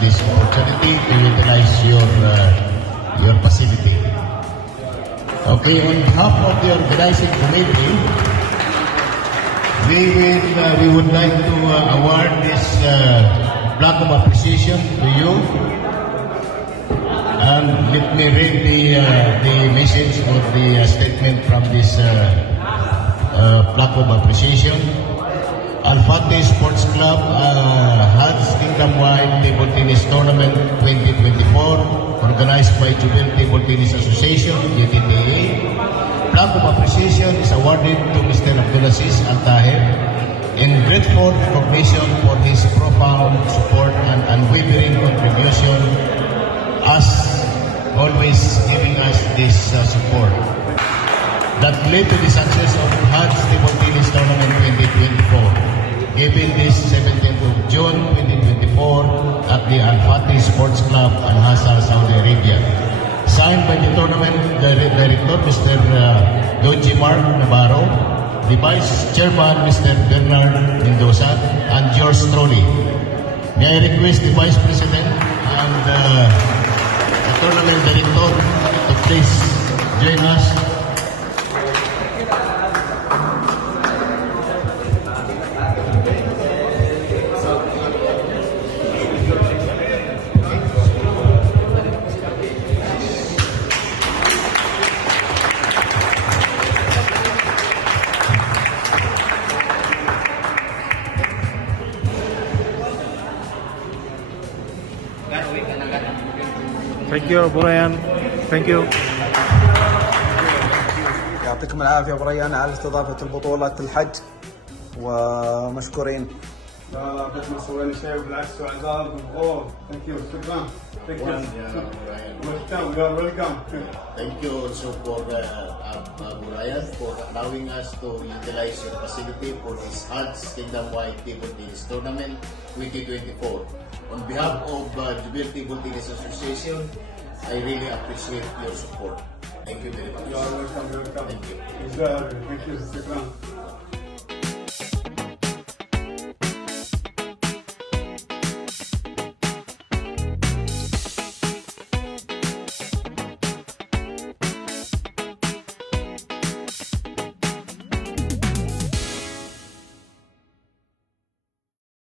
this opportunity to utilize your facility. Okay, on behalf of the organizing committee, we would like to award this plaque of appreciation to you. And let me read the message or the statement from this plaque of appreciation. Al-Fateh Sports Club HADS Kingdom-wide Table Tennis Tournament 2024 organized by Jubil Table Tennis Association, JTTA. Plaque of appreciation is awarded to Mr. Abdulaziz Al-Tahir in grateful recognition for his profound support and unwavering contribution, as always giving us this support that led to the success of HADS Table Tennis Tournament 2024, given this 17th of June 2024 at the Al-Fateh Sports Club, Al-Hasa, Saudi Arabia. Signed by the tournament director, Mr. Doji Mark Navarro, the Vice Chairman, Mr. Bernard Mendoza, and yours truly. May I request the Vice President and the tournament director to please join us. Thank you أبو ريان. Thank you. يعطيكم العافية أبو ريان على استضافة البطولة الحج ومشكورين. لا بس ما سوينا شيء وبالعكس وعذاب وغور. Thank you. شكرا. Thank you. Welcome. You are welcome. Thank you also for Abu Ryan for allowing us to utilize your facility for this HADS Kingdom-wide Table Tennis Tournament 2024. On behalf of Jubil Table Tennis Association, I really appreciate your support. Thank you very much. You are welcome. Thank you. Thank you.